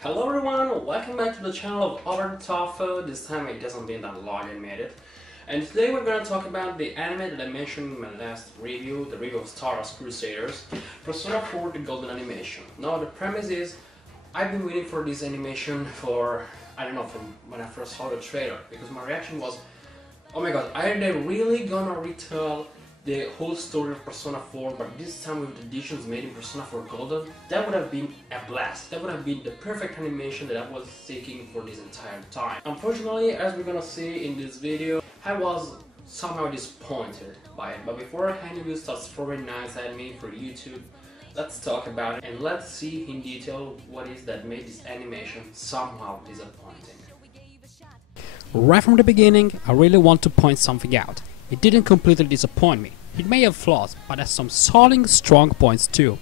Hello everyone, welcome back to the channel of Overtofo. This time it doesn't mean that Login made it. And today we're gonna talk about the anime that I mentioned in my last review, the review of Star Wars Crusaders, Persona 4 The Golden Animation. Now the premise is, I've been waiting for this animation for, I don't know, from when I first saw the trailer, because my reaction was, oh my god, are they really gonna retell the whole story of Persona 4, but this time with the additions made in Persona 4 Golden? That would have been a blast. That would have been the perfect animation that I was seeking for this entire time. Unfortunately, as we're gonna see in this video, I was somehow disappointed by it. But before Hanyu starts throwing knives at me for YouTube, let's talk about it and let's see in detail what is that made this animation somehow disappointing. Right from the beginning, I really want to point something out. It didn't completely disappoint me. It may have flaws, but has some solid, strong points too.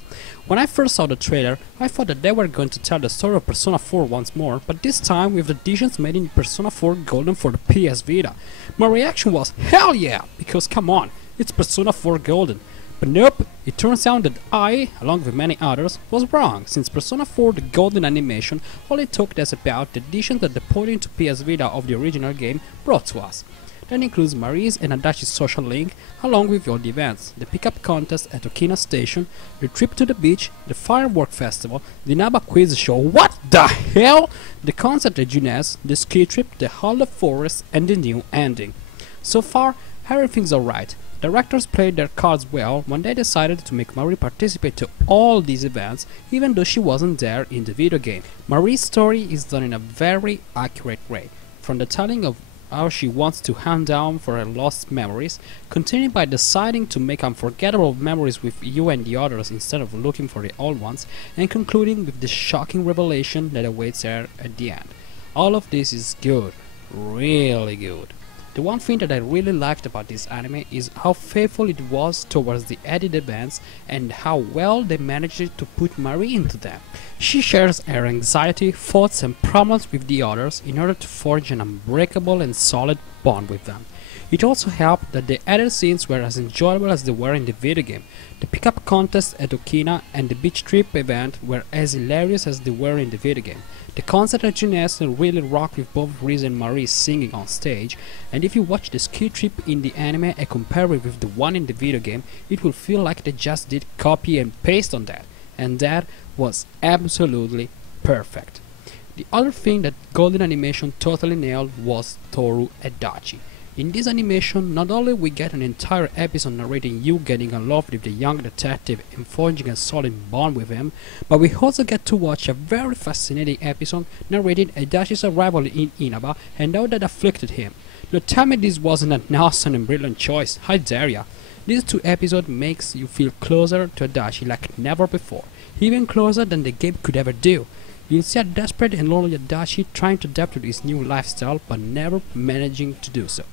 When I first saw the trailer, I thought that they were going to tell the story of Persona 4 once more, but this time with additions made in Persona 4 Golden for the PS Vita. My reaction was, hell yeah, because come on, it's Persona 4 Golden. But nope, it turns out that I, along with many others, was wrong, since Persona 4 The Golden Animation only took us about the additions that the porting to PS Vita of the original game brought to us. That includes Marie's and Adachi's social link, along with all the events, the pickup contest at Okina Station, the trip to the beach, the firework festival, the Naba quiz show, what the hell, the concert at Junes, the ski trip, the Hall of Forest, and the new ending. So far, everything's alright. Directors played their cards well when they decided to make Marie participate to all these events, even though she wasn't there in the video game. Marie's story is done in a very accurate way, from the telling of how she wants to hunt down for her lost memories, continuing by deciding to make unforgettable memories with you and the others instead of looking for the old ones, and concluding with the shocking revelation that awaits her at the end. All of this is good, really good. The one thing that I really liked about this anime is how faithful it was towards the added events and how well they managed to put Marie into them. She shares her anxiety, thoughts and problems with the others in order to forge an unbreakable and solid bond with them. It also helped that the added scenes were as enjoyable as they were in the video game. The pickup contest at Okina and the beach trip event were as hilarious as they were in the video game. The concert at Junes really rocked with both Riz and Marie singing on stage, and if you watch the ski trip in the anime and compare it with the one in the video game, it will feel like they just did copy and paste on that, and that was absolutely perfect. The other thing that Golden Animation totally nailed was Toru Adachi. In this animation, not only we get an entire episode narrating you getting in love with the young detective and forging a solid bond with him, but we also get to watch a very fascinating episode narrating Adachi's arrival in Inaba and how that afflicted him. Now tell me this wasn't an awesome and brilliant choice, how dare ya? These two episodes makes you feel closer to Adachi like never before, even closer than the game could ever do. You'll see a desperate and lonely Adachi trying to adapt to his new lifestyle but never managing to do so.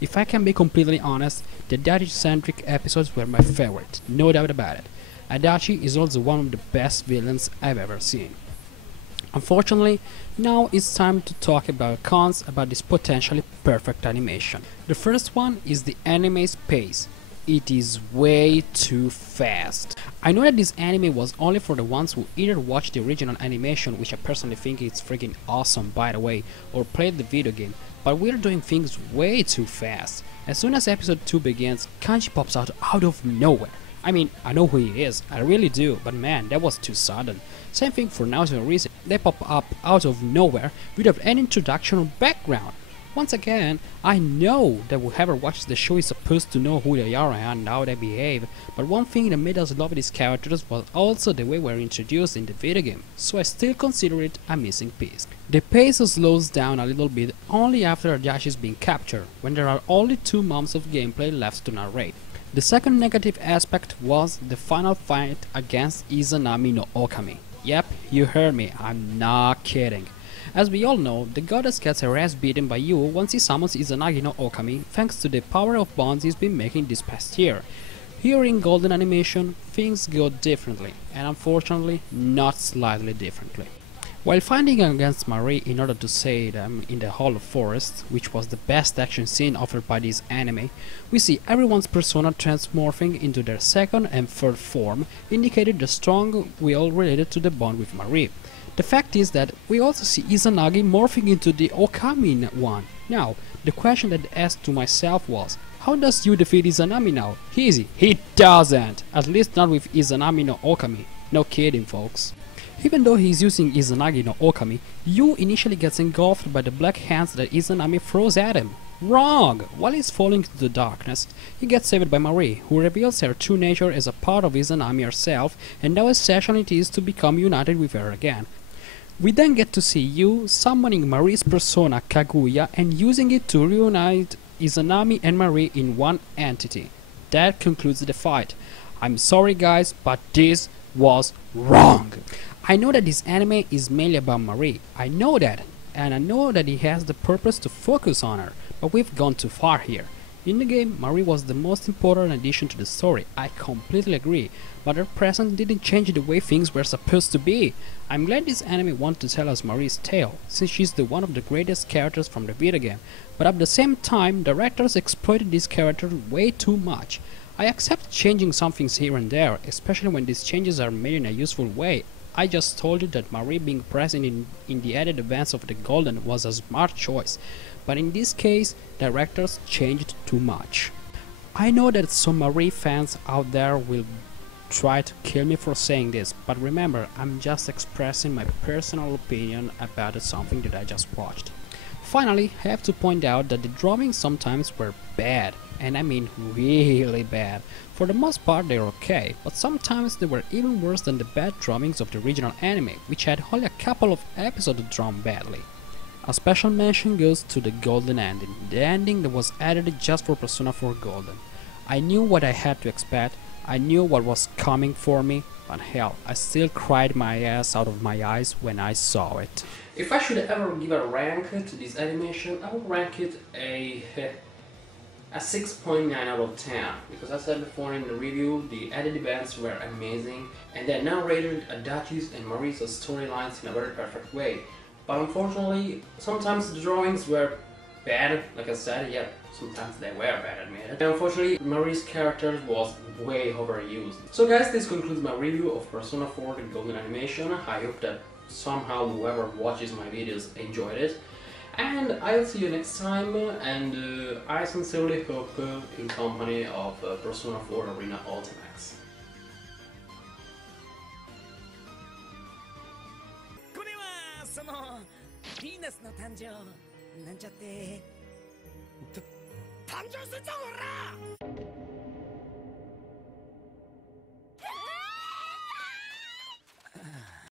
If I can be completely honest, the Adachi-centric episodes were my favorite, no doubt about it. Adachi is also one of the best villains I've ever seen. Unfortunately, now it's time to talk about cons about this potentially perfect animation. The first one is the anime's pace. It is way too fast. I know that this anime was only for the ones who either watched the original animation, which I personally think is freaking awesome by the way, or played the video game, but we're doing things way too fast. As soon as episode 2 begins, Kanji pops out of nowhere. I mean, I know who he is, I really do, but man, that was too sudden. Same thing for Naoto and Rize, they pop up out of nowhere without any introduction or background. Once again, I know that whoever watches the show is supposed to know who they are and how they behave, but one thing that made us love these characters was also the way we were introduced in the video game, so I still consider it a missing piece. The pace slows down a little bit only after Adachi is being captured, when there are only 2 months of gameplay left to narrate. The second negative aspect was the final fight against Izanami no Okami. Yep, you heard me, I'm not kidding. As we all know, the goddess gets her ass beaten by Yu once he summons Izanagi no Okami thanks to the power of bonds he's been making this past year. Here in Golden Animation, things go differently, and unfortunately, not slightly differently. While fighting against Marie in order to save them in the Hall of Forest, which was the best action scene offered by this anime, we see everyone's persona transmorphing into their second and third form, indicating the strong will related to the bond with Marie. The fact is that we also see Izanagi morphing into the Okami one. Now, the question that I asked to myself was, how does Yu defeat Izanami now? Easy, he doesn't! At least not with Izanami no Okami. No kidding, folks. Even though he's using Izanagi no Okami, Yu initially gets engulfed by the black hands that Izanami throws at him. Wrong! While he's falling into the darkness, he gets saved by Marie, who reveals her true nature as a part of Izanami herself, and how essential it is to become united with her again. We then get to see Yu summoning Marie's persona Kaguya and using it to reunite Izanami and Marie in one entity. That concludes the fight. I'm sorry guys, but this was wrong. I know that this anime is mainly about Marie. I know that, and I know that it has the purpose to focus on her, but we've gone too far here. In the game, Marie was the most important addition to the story, I completely agree, but her presence didn't change the way things were supposed to be. I'm glad this anime wanted to tell us Marie's tale, since she's one of the greatest characters from the video game, but at the same time, directors exploited this character way too much. I accept changing some things here and there, especially when these changes are made in a useful way. I just told you that Marie being present in the added events of the Golden was a smart choice, but in this case, directors changed too much. I know that some Marie fans out there will try to kill me for saying this, but remember, I'm just expressing my personal opinion about something that I just watched. Finally, I have to point out that the drawings sometimes were bad, and I mean really bad. For the most part they were okay, but sometimes they were even worse than the bad drawings of the original anime, which had only a couple of episodes drawn badly. A special mention goes to the Golden ending, the ending that was added just for Persona 4 Golden. I knew what I had to expect, I knew what was coming for me, but hell, I still cried my ass out of my eyes when I saw it. If I should ever give a rank to this animation, I would rank it a 6.9 out of 10, because as I said before in the review, the added events were amazing, and they narrated Adachi's and Marisa's storylines in a very perfect way. But unfortunately, sometimes the drawings were bad, like I said, yeah, sometimes they were bad, I admit it. And unfortunately, Marie's character was way overused. So guys, this concludes my review of Persona 4 The Golden Animation. I hope that somehow whoever watches my videos enjoyed it. And I'll see you next time, and I sincerely hope in company of Persona 4 Arena Ultimax. これはそのヴィーナスの誕生なんちゃって誕生すんぞこら